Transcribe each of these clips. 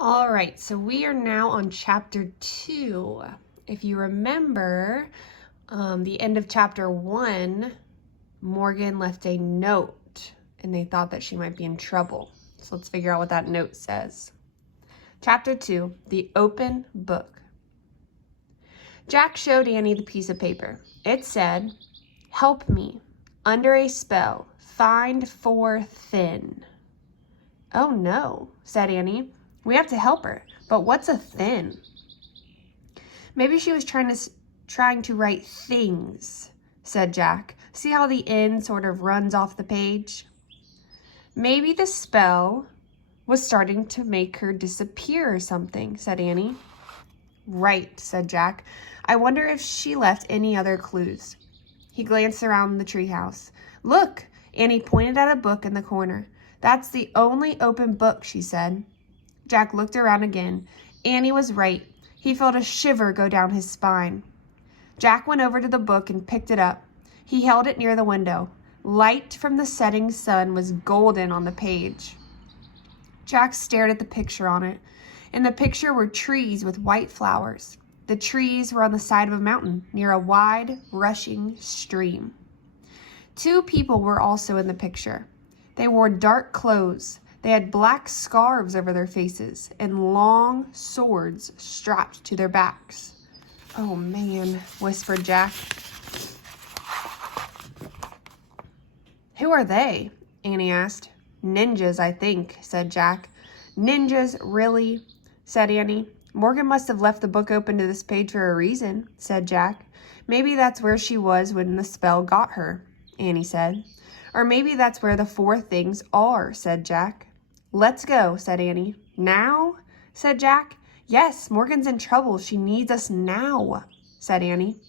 All right, so we are now on chapter 2. If you remember, the end of chapter 1, Morgan left a note and they thought that she might be in trouble. So let's figure out what that note says. Chapter 2, the open book. Jack showed Annie the piece of paper. It said, "Help me. Under a spell. Find 4 thin." "Oh no," said Annie. "We have to help her. But what's a thin?" "Maybe she was trying to write things," said Jack. "See how the N sort of runs off the page?" "Maybe the spell was starting to make her disappear or something," said Annie. "Right," said Jack. "I wonder if she left any other clues." He glanced around the treehouse. "Look!" Annie pointed at a book in the corner. "That's the only open book," she said. Jack looked around again. Annie was right. He felt a shiver go down his spine. Jack went over to the book and picked it up. He held it near the window. Light from the setting sun was golden on the page. Jack stared at the picture on it. In the picture were trees with white flowers. The trees were on the side of a mountain near a wide, rushing stream. 2 people were also in the picture. They wore dark clothes. They had black scarves over their faces and long swords strapped to their backs. "Oh man," whispered Jack. "Who are they?" Annie asked. "Ninjas, I think," said Jack. "Ninjas, really?" said Annie. "Morgan must have left the book open to this page for a reason," said Jack. "Maybe that's where she was when the spell got her," Annie said. "Or maybe that's where the 4 things are," said Jack. "Let's go," said Annie. "Now?" said Jack. "Yes, Morgan's in trouble. She needs us now," said Annie.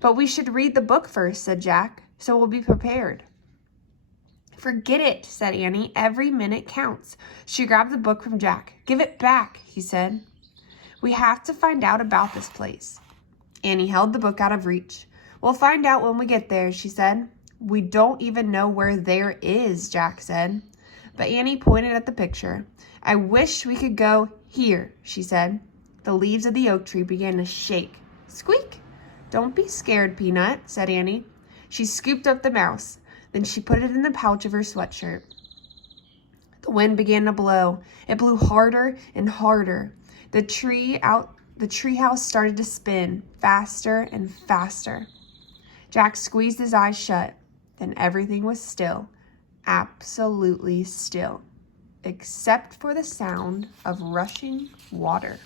"But we should read the book first," said Jack, "so we'll be prepared." "Forget it," said Annie. "Every minute counts." She grabbed the book from Jack. "Give it back," he said. "We have to find out about this place." Annie held the book out of reach. "We'll find out when we get there," she said. "We don't even know where there is," Jack said. But Annie pointed at the picture. "I wish we could go here," she said. The leaves of the oak tree began to shake. "Squeak!" "Don't be scared, Peanut," said Annie. She scooped up the mouse. Then she put it in the pouch of her sweatshirt. The wind began to blow. It blew harder and harder. The treehouse started to spin faster and faster. Jack squeezed his eyes shut. Then everything was still. Absolutely still, except for the sound of rushing water.